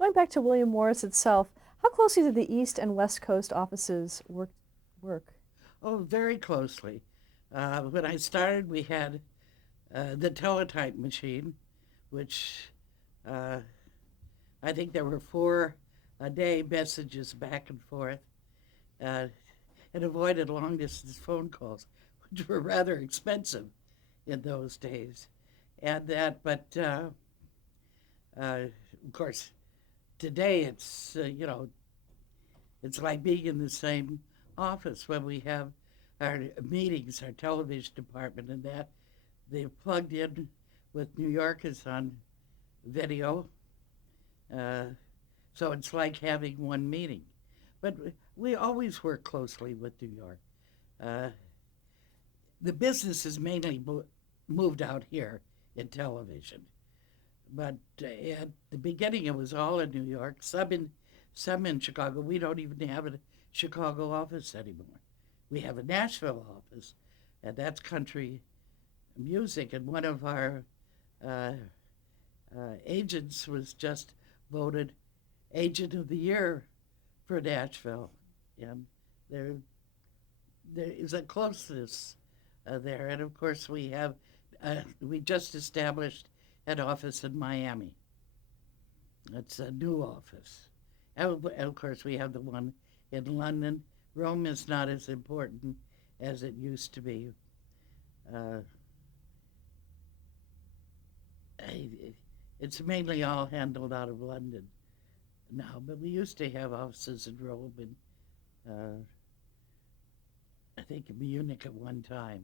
Going back to William Morris itself, how closely did the East and West Coast offices work? Oh, very closely. When I started, we had the teletype machine, which uh, I think there were four a day messages back and forth. Uh, it avoided long distance phone calls, which were rather expensive in those days. And that, but of course, today it's like being in the same office when we have our meetings, our television department, and that they've plugged in with New York is on video. Uh, so it's like having one meeting. But we always work closely with New York. Uh, the business is mainly moved out here in television. But at the beginning, it was all in New York, some in Chicago. We don't even have a Chicago office anymore. We have a Nashville office, and that's country music. And one of our uh, agents was just voted Agent of the Year for Nashville, and there there is a closeness there. And of course, we just established an office in Miami. It's a new office. And of course, we have the one in London. Rome is not as important as it used to be. Uh, it's mainly all handled out of London now, but we used to have offices in Rome and I think in Munich at one time.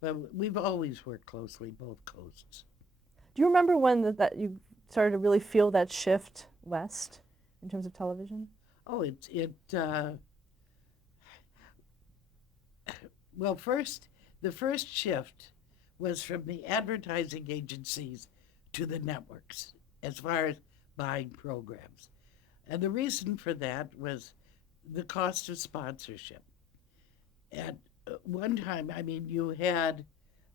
But we've always worked closely both coasts. Do you remember when that you started to really feel that shift west in terms of television? Oh, well, the first shift was from the advertising agencies to the networks as far as buying programs. And the reason for that was the cost of sponsorship. At one time, I mean, you had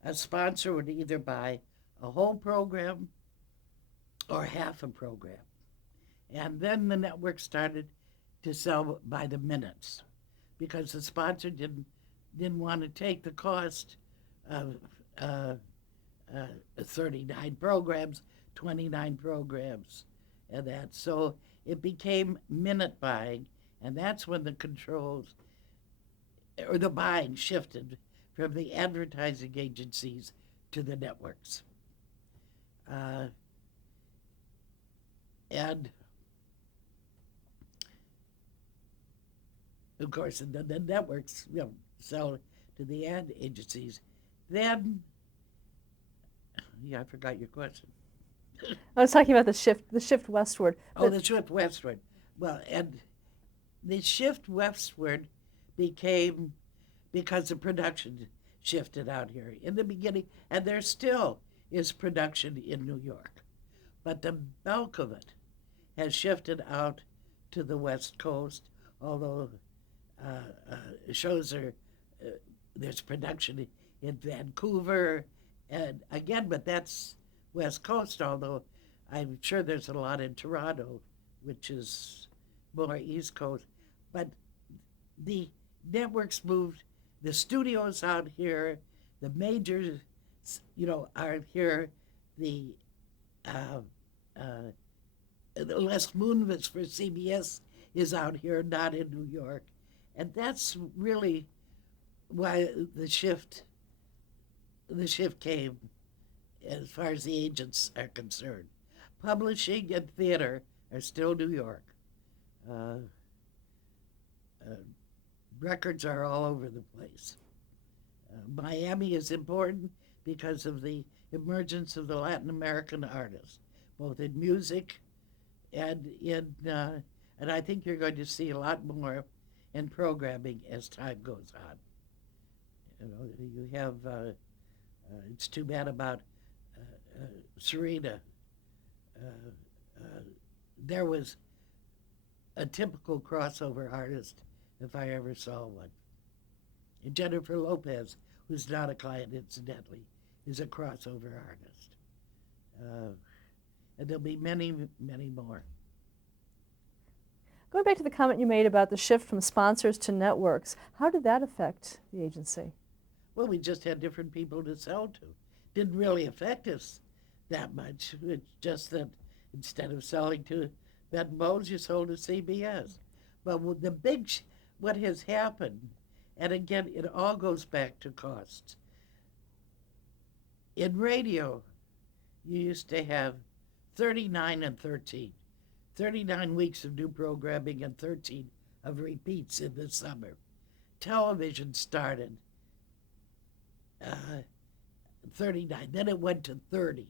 a sponsor would either buy a whole program or half a program. And then the network started to sell by the minutes because the sponsor didn't want to take the cost of uh, 39 programs, 29 programs, and that. So it became minute buying, and that's when the controls or the buying shifted from the advertising agencies to the networks. Uh, and of course, the networks sell to the ad agencies. Then, yeah, I forgot your question. I was talking about the shift westward. Oh, But the shift westward. Well, and the shift westward became because the production shifted out here in the beginning, and there still is production in New York, but the bulk of it has shifted out to the West Coast. Although shows are there's production in Vancouver, and again, but that's West Coast. Although I'm sure there's a lot in Toronto, which is more East Coast. But the networks moved the studios out here, the majors, are here. The uh, uh, Les Moonves for CBS is out here, not in New York, and that's really why the shift came as far as the agents are concerned. Publishing and theater are still New York. Uh, uh, Records are all over the place. Miami is important because of the emergence of the Latin American artists, both in music and I think you're going to see a lot more in programming as time goes on. You have. It's too bad about Serena. Uh, uh, there was a typical crossover artist if I ever saw one. And Jennifer Lopez, who's not a client incidentally, is a crossover artist. Uh, and there'll be many, many more. Going back to the comment you made about the shift from sponsors to networks, how did that affect the agency? Well, we just had different people to sell to. Didn't really affect us that much. It's just that instead of selling to Ben Bowes, you sold to CBS. But with what has happened, and again, it all goes back to costs. In radio, you used to have 39 and 13, 39 weeks of new programming and 13 of repeats in the summer. Television started 39, then it went to 30,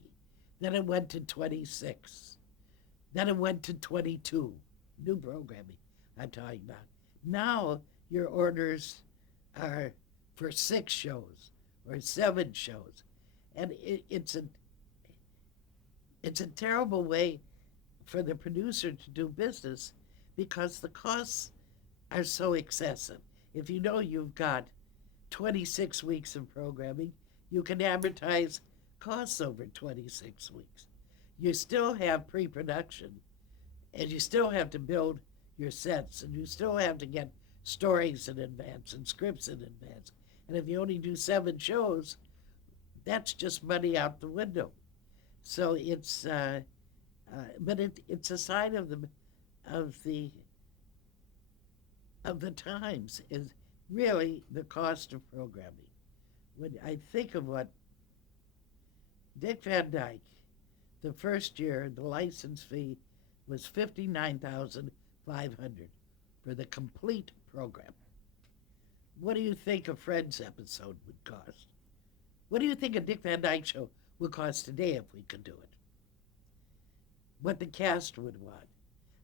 then it went to 26, then it went to 22, new programming I'm talking about. Now your orders are for 6 shows or 7 shows, and it's a terrible way for the producer to do business because the costs are so excessive. If you know you've got 26 weeks of programming, you can advertise costs over 26 weeks. You still have pre-production, and you still have to build your sets, and you still have to get stories in advance and scripts in advance. And if you only do 7 shows, that's just money out the window. So it's a sign of the times is really the cost of programming. When I think of what Dick Van Dyke, the first year, the license fee was $59,500 for the complete program. What do you think a Friends episode would cost? What do you think a Dick Van Dyke show would cost today if we could do it? What the cast would want?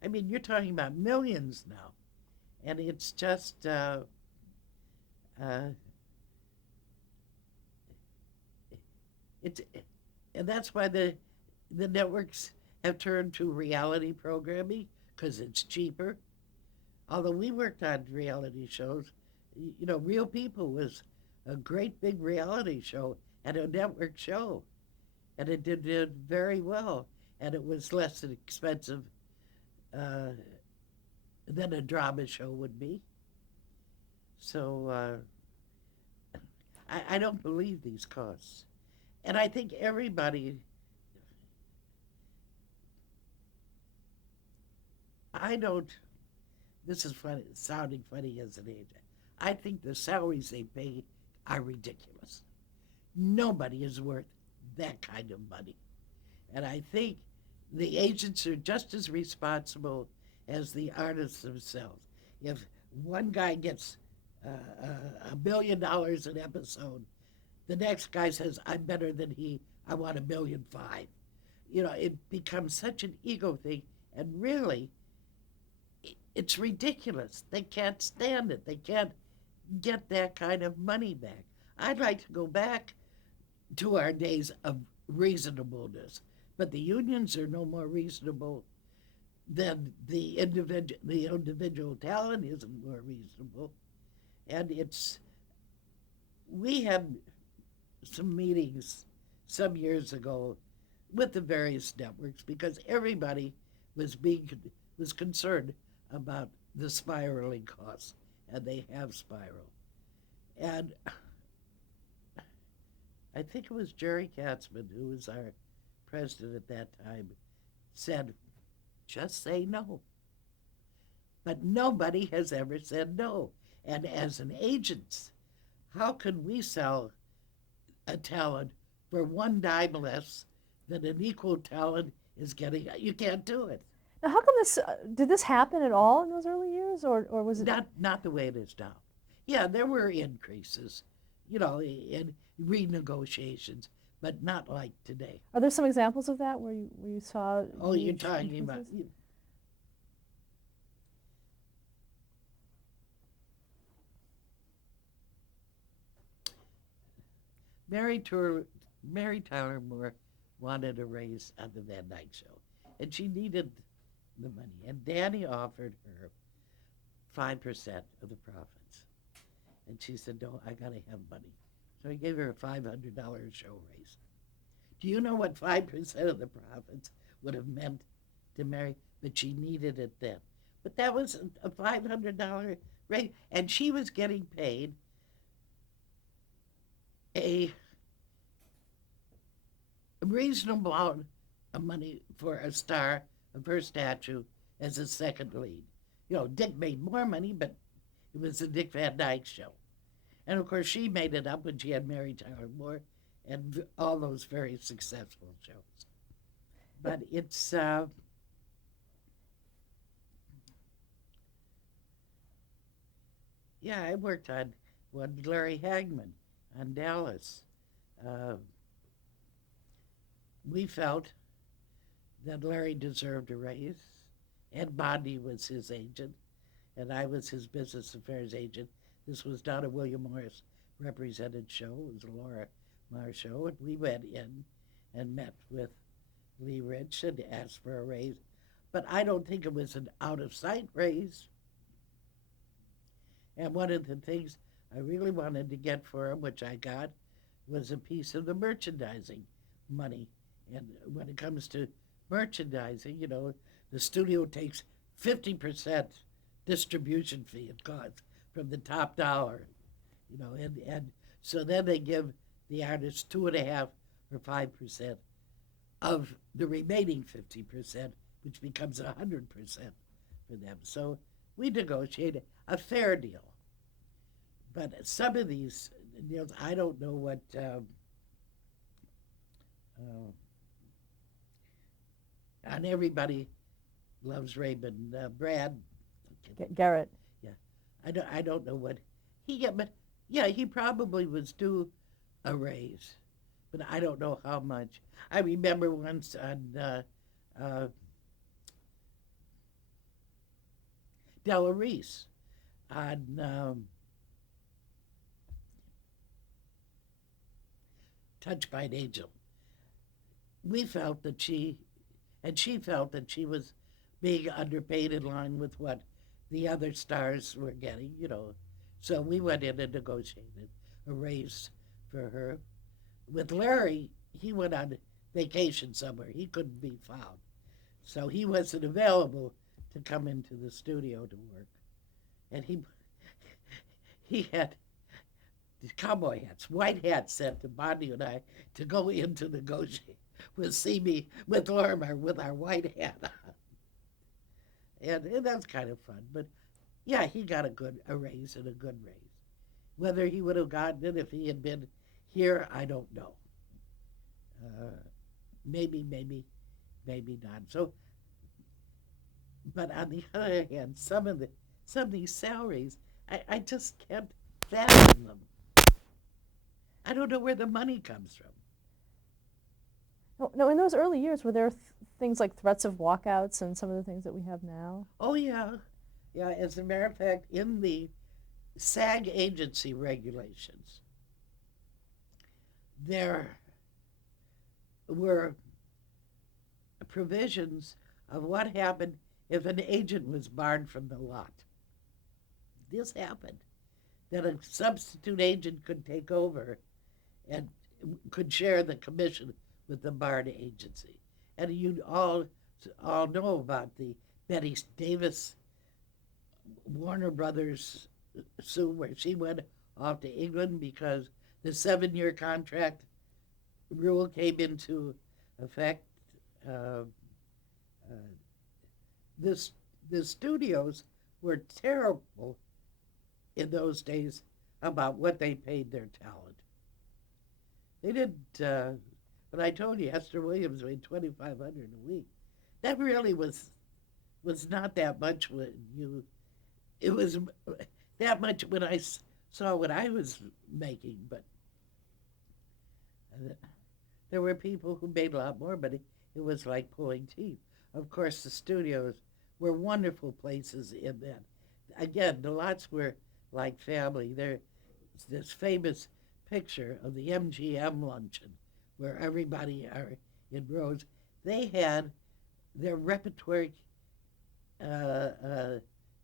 I mean, you're talking about millions now, and it's just it's and that's why the networks have turned to reality programming because it's cheaper. Although we worked on reality shows, Real People was a great big reality show and a network show, and it did very well, and it was less expensive than a drama show would be. So I don't believe these costs. And I think I don't, this is funny, sounding funny as an agent. I think the salaries they pay are ridiculous. Nobody is worth that kind of money. And I think the agents are just as responsible as the artists themselves. If one guy gets $1 billion an episode, the next guy says, I'm better than he, I want $1.5 million. It becomes such an ego thing, and really, it's ridiculous. They can't stand it. They can't get that kind of money back. I'd like to go back to our days of reasonableness, but the unions are no more reasonable than the individual talent isn't more reasonable. And we had some meetings some years ago with the various networks because everybody was concerned about the spiraling costs, and they have spiraled. And I think it was Jerry Katzman, who was our president at that time, said, just say no. But nobody has ever said no. And as an agent, how can we sell a talent for one dime less than an equal talent is getting? You can't do it. Now, how come did this happen at all in those early years, or was it? Not the way it is now. Yeah, there were increases, in renegotiations, but not like today. Are there some examples of that where you saw? Oh, you're talking about. Mary Tyler Moore wanted a raise on the Van Dyke Show, and she needed the money. And Danny offered her 5% of the profits, and she said, "No, I gotta have money." So he gave her a $500 show raise. Do you know what 5% of the profits would have meant to Mary? But she needed it then. But that was a $500 rate, and she was getting paid a reasonable amount of money for a star of her statue as a second lead. You know, Dick made more money, but it was the Dick Van Dyke Show. And of course, she made it up when she had Mary Tyler Moore and all those very successful shows. But it's, yeah, I worked on one, Larry Hagman on Dallas. Uh, we felt that Larry deserved a raise. Ed Bondi was his agent, and I was his business affairs agent. This was not a William Morris represented show. It was a Laura Marr show, and we went in and met with Lee Rich and asked for a raise. But I don't think it was an out-of-sight raise. And one of the things I really wanted to get for him, which I got, was a piece of the merchandising money. And when it comes to merchandising, you know, the studio takes 50% distribution fee it costs from the top dollar, you know, and so then they give the artist 2.5 or 5% of the remaining 50%, which becomes 100% for them. So we negotiated a fair deal. But some of these deals, I don't know what. And everybody loves Raymond Brad. Garrett. Yeah, I don't know what he got, but yeah, he probably was due a raise, but I don't know how much. I remember once on Della Reese on Touched by an Angel. We felt that she felt that she was being underpaid in line with what the other stars were getting, you know. So we went in and negotiated a raise for her. With Larry, he went on vacation somewhere. He couldn't be found. So he wasn't available to come into the studio to work. And he had cowboy hats, white hats sent to Bonnie and I to go in to negotiate see me with Lorimer with our white hat on. And that's kind of fun. But yeah, he got a raise and a good raise. Whether he would have gotten it if he had been here, I don't know. Maybe not. So, but on the other hand, some of these salaries, I just can't fathom them. I don't know where the money comes from. No, in those early years, were there things like threats of walkouts and some of the things that we have now? Oh, yeah. Yeah, as a matter of fact, in the SAG agency regulations, there were provisions of what happened if an agent was barred from the lot. This happened, that a substitute agent could take over and could share the commission with the barred agency. And you all know about the Betty Davis Warner Brothers sue where she went off to England because the 7-year contract rule came into effect. The studios were terrible in those days about what they paid their talent. They didn't. But I told you, Esther Williams made $2,500 a week. That really was not that much when you. It was that much when I saw what I was making, but there were people who made a lot more. But it was like pulling teeth. Of course, the studios were wonderful places in that. Again, the lots were like family. There's this famous picture of the MGM luncheon where everybody are in rows. They had their repertory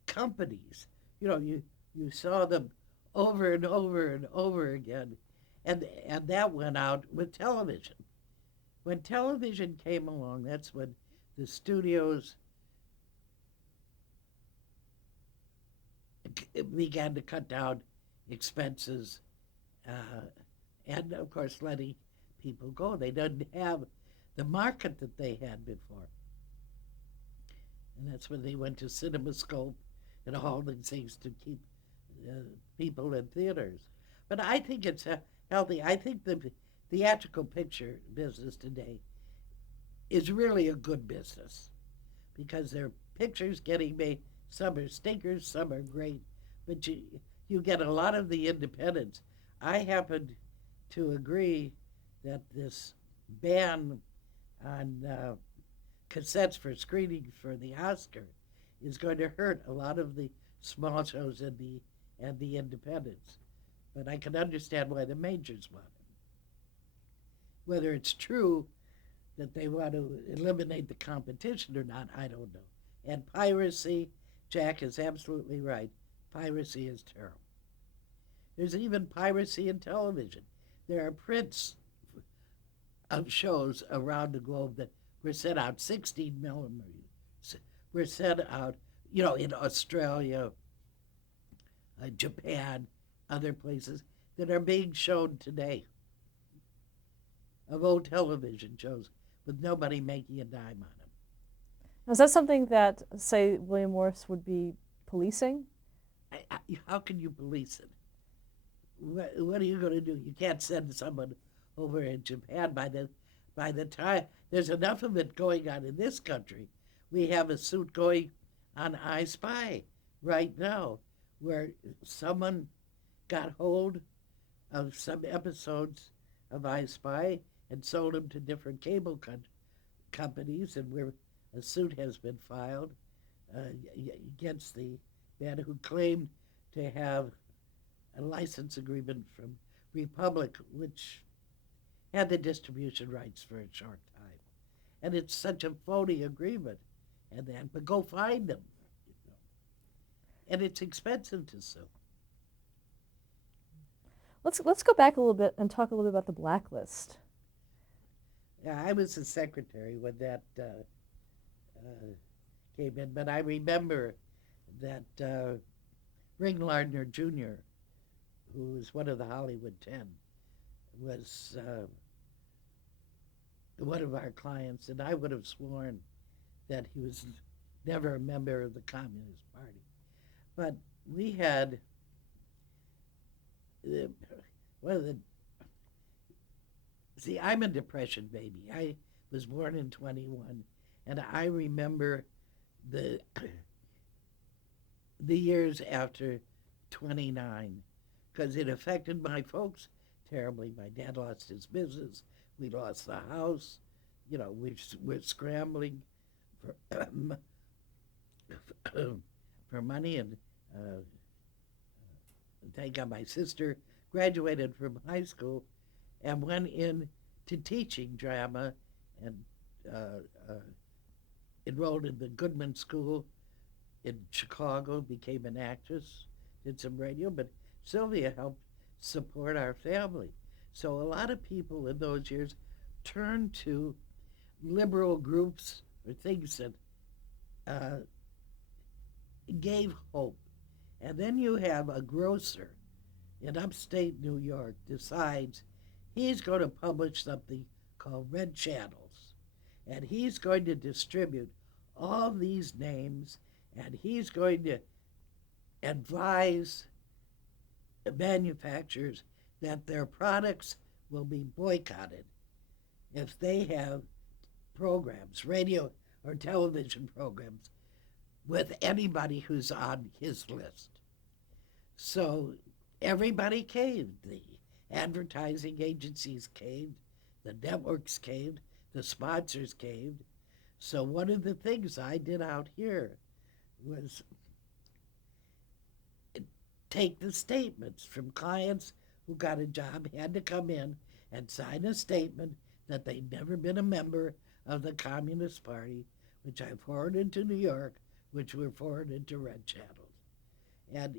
companies. You know, you saw them over and over and over again, and that went out with television. When television came along, that's when the studios began to cut down expenses, uh, and of course letting people go. They didn't have the market that they had before. And that's when they went to CinemaScope and all these things to keep uh, people in theaters. But I think it's healthy. I think the theatrical picture business today is really a good business because there are pictures getting made. Some are stinkers, some are great, but you get a lot of the independents. I happen to agree that this ban on cassettes for screenings for the Oscar is going to hurt a lot of the small shows and the independents. But I can understand why the majors want it. Whether it's true that they want to eliminate the competition or not, I don't know. And piracy, Jack is absolutely right. Piracy is terrible. There's even piracy in television. There are prints of shows around the globe that were sent out 16 millimeters. Were sent out, in Australia, Japan, other places that are being shown today of old television shows with nobody making a dime on them. Now, is that something that, say, William Morris would be policing? How can you police it? What are you going to do? You can't send someone over in Japan. By the time there's enough of it going on in this country, we have a suit going on I Spy right now, where someone got hold of some episodes of I Spy and sold them to different cable companies, and where a suit has been filed against the man who claimed to have a license agreement from Republic, which had the distribution rights for a short time. And it's such a phony agreement. But go find them. And it's expensive to sue. Let's go back a little bit and talk a little bit about the blacklist. Yeah, I was the secretary when that came in, but I remember that Ringlardner Jr., who was one of the Hollywood 10, was one of our clients, and I would have sworn that he was never a member of the Communist Party. But we had one of the. See, I'm a Depression baby. I was born in 21, and I remember the years after 29, because it affected my folks terribly. My dad lost his business. We lost the house. We're scrambling for for money, and thank God my sister graduated from high school and went into teaching drama and enrolled in the Goodman School in Chicago, became an actress, did some radio, but Sylvia helped support our family. So a lot of people in those years turned to liberal groups or things that gave hope. And then you have a grocer in upstate New York decides he's going to publish something called Red Channels. And he's going to distribute all these names, and he's going to advise manufacturers that their products will be boycotted if they have programs, radio or television programs, with anybody who's on his list. So everybody caved. The advertising agencies caved, the networks caved, the sponsors caved. So one of the things I did out here was take the statements from clients who got a job, had to come in and sign a statement that they'd never been a member of the Communist Party, which I forwarded to New York, which were forwarded to Red Channels. And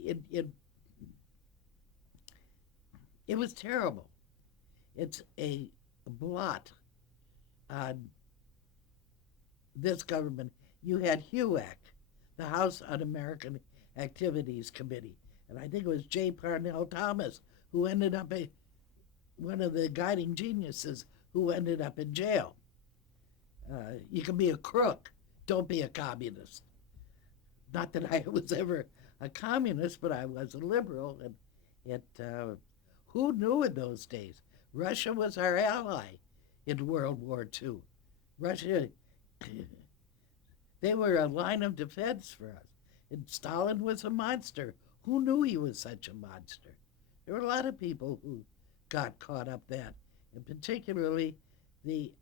it was terrible. It's a blot on this government. You had HUAC, the House Un-American Activities Committee. And I think it was J. Parnell Thomas who ended up one of the guiding geniuses who ended up in jail. You can be a crook, don't be a communist. Not that I was ever a communist, but I was a liberal, and who knew in those days? Russia was our ally in World War II. Russia, they were a line of defense for us. And Stalin was a monster. Who knew he was such a monster? There were a lot of people who got caught up that, and particularly the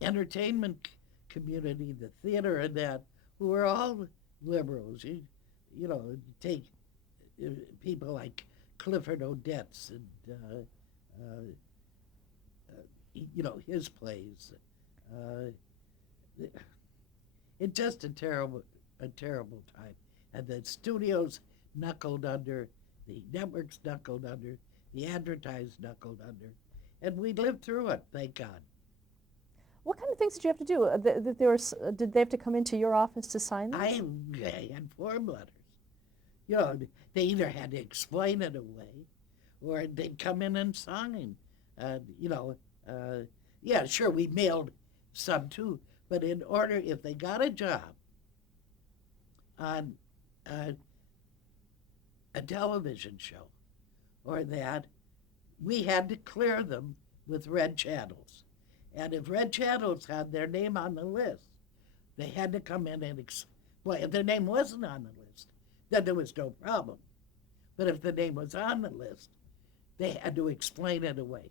entertainment community, the theater and that, who were all liberals. You know, take people like Clifford Odets and you know, his plays. It's just a terrible time. And the studios knuckled under, the networks knuckled under, the advertisers knuckled under, and we lived through it, thank God. What kind of things did you have to do? Did they have to come into your office to sign them? I had form letters. You know, they either had to explain it away, or they'd come in and sign. You know, yeah, sure, we mailed some too, but in order, if they got a job on a television show or that, we had to clear them with red channels. And if red channels had their name on the list, they had to come in and, well, if their name wasn't on the list, then there was no problem. But if the name was on the list, they had to explain it away. Do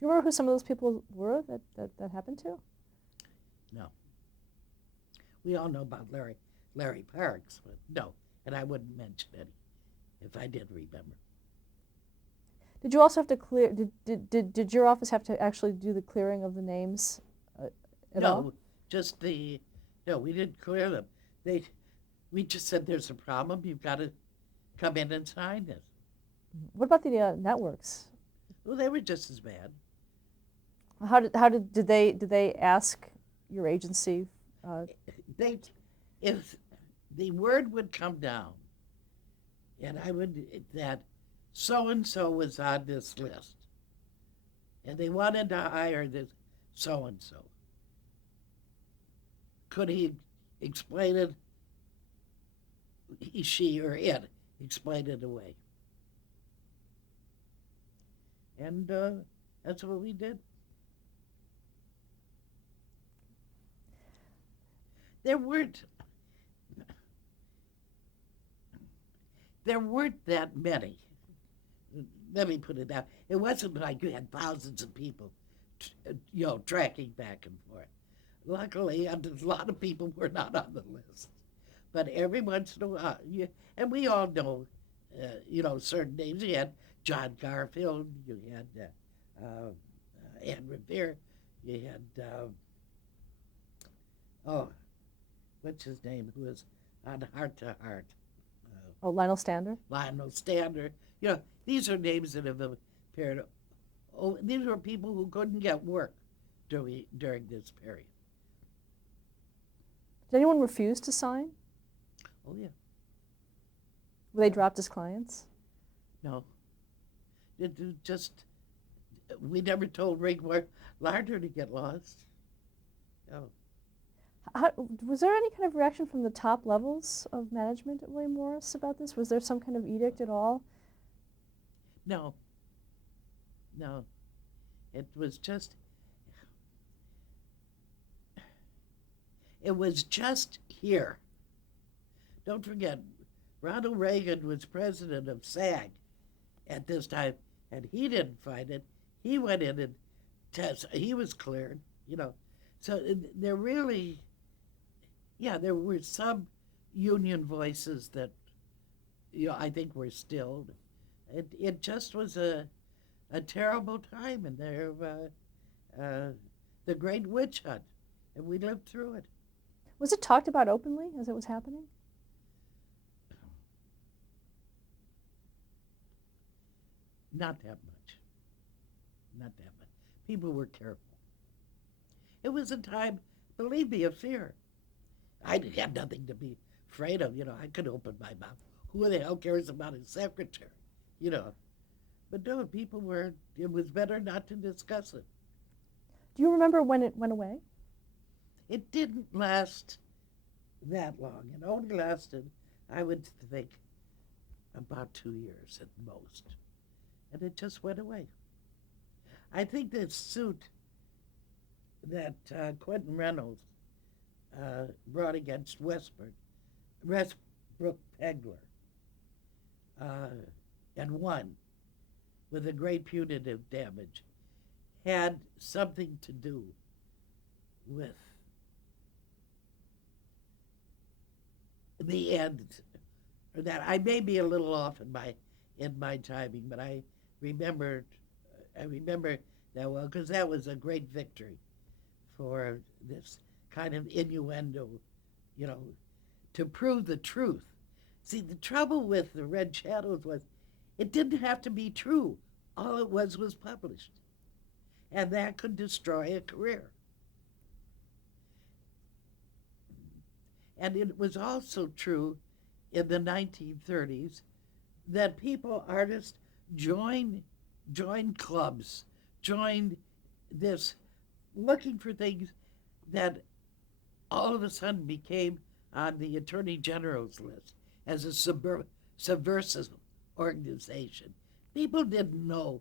you remember who some of those people were that happened to? No. We all know about Larry Parks, but no, and I wouldn't mention any if I did remember. Did you also have to clear? Did your office have to actually do the clearing of the names at all? No, just no, we didn't clear them. We just said there's a problem. You've got to come in and sign this. What about the networks? Well, they were just as bad. Did they ask your agency? If the word would come down, and I would that so and so was on this list, and they wanted to hire this so and so. Could he explain it? He, she, or it explain it away, and that's what we did. There weren't that many. Let me put it that. It wasn't like you had thousands of people, you know, tracking back and forth. Luckily, a lot of people were not on the list. But every once in a while, and we all know, you know, certain names. You had John Garfield, you had Anne Revere, you had, what's his name, who was on Heart to Heart. Lionel Stander? Lionel Stander. You know, these are names that have appeared. Oh, these were people who couldn't get work during this period. Did anyone refuse to sign? Oh, yeah. Were they dropped as clients? No. It just, we never told Rig Larder to get lost. No. Was there any kind of reaction from the top levels of management at William Morris about this? Was there some kind of edict at all? No. No. It was just here. Don't forget, Ronald Reagan was president of SAG at this time, and he didn't fight it. He went in and he was cleared, you know. So there really, yeah, there were some union voices that, you know, I think were stilled. It just was a terrible time, and there, the Great Witch Hunt, and we lived through it. Was it talked about openly as it was happening? Not that much. Not that much. People were careful. It was a time, believe me, of fear. I had nothing to be afraid of. I could open my mouth. Who the hell cares about his secretary? You know. But no, people were, it was better not to discuss it. Do you remember when it went away? It didn't last that long. It only lasted, I would think, about 2 years at most. And it just went away. I think the suit that Quentin Reynolds brought against Westbrook Pegler and won with a great punitive damage had something to do with the end. Or that I may be a little off in my timing, but I remember that well because that was a great victory for this kind of innuendo, you know, to prove the truth. See, the trouble with the Red Shadows was it didn't have to be true. All it was published. And that could destroy a career. And it was also true in the 1930s that artists joined clubs, joined this, looking for things that all of a sudden became on the Attorney General's list as a subversive organization. People didn't know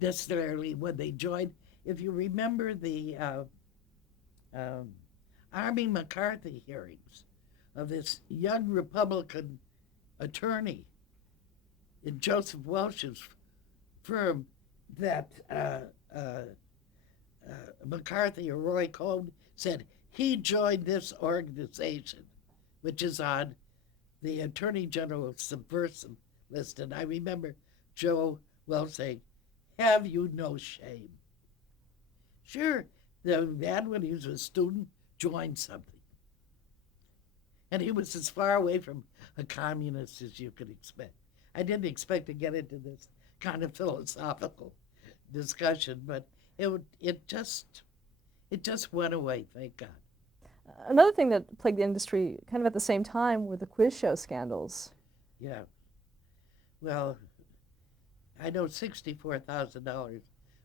necessarily when they joined. If you remember the Army McCarthy hearings of this young Republican attorney in Joseph Welch's firm that McCarthy or Roy Cohn said he joined this organization, which is on the Attorney General's subversive list. And I remember Joe Welch saying, "Have you no shame?" Sure, the man, when he was a student, joined something. And he was as far away from a communist as you could expect. I didn't expect to get into this kind of philosophical discussion, but it just went away, thank God. Another thing that plagued the industry kind of at the same time were the quiz show scandals. Yeah. Well, I know $64,000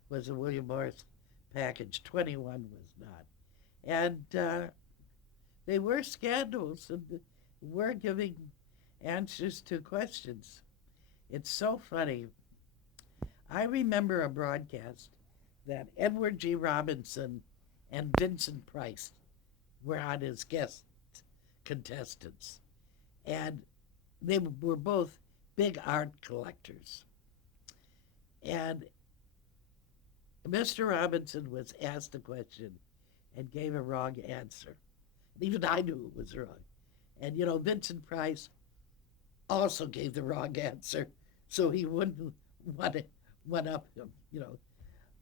was a William Morris package. 21 was not. And they were scandals and were giving answers to questions. It's so funny. I remember a broadcast that Edward G. Robinson and Vincent Price were on as guest contestants. And they were both big art collectors. And Mr. Robinson was asked a question and gave a wrong answer. Even I knew it was wrong. And, Vincent Price also gave the wrong answer, so he wouldn't one up him,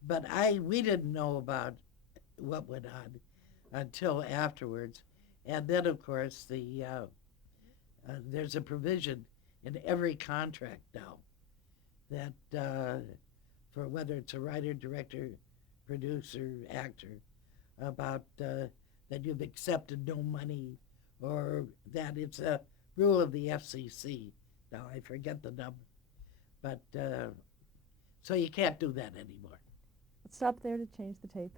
But we didn't know about what went on until afterwards. And then, of course, there's a provision in every contract now that for whether it's a writer, director, producer, actor, about that you've accepted no money, or that it's a rule of the FCC. Now I forget the number, but so you can't do that anymore. Let's stop there to change the tape.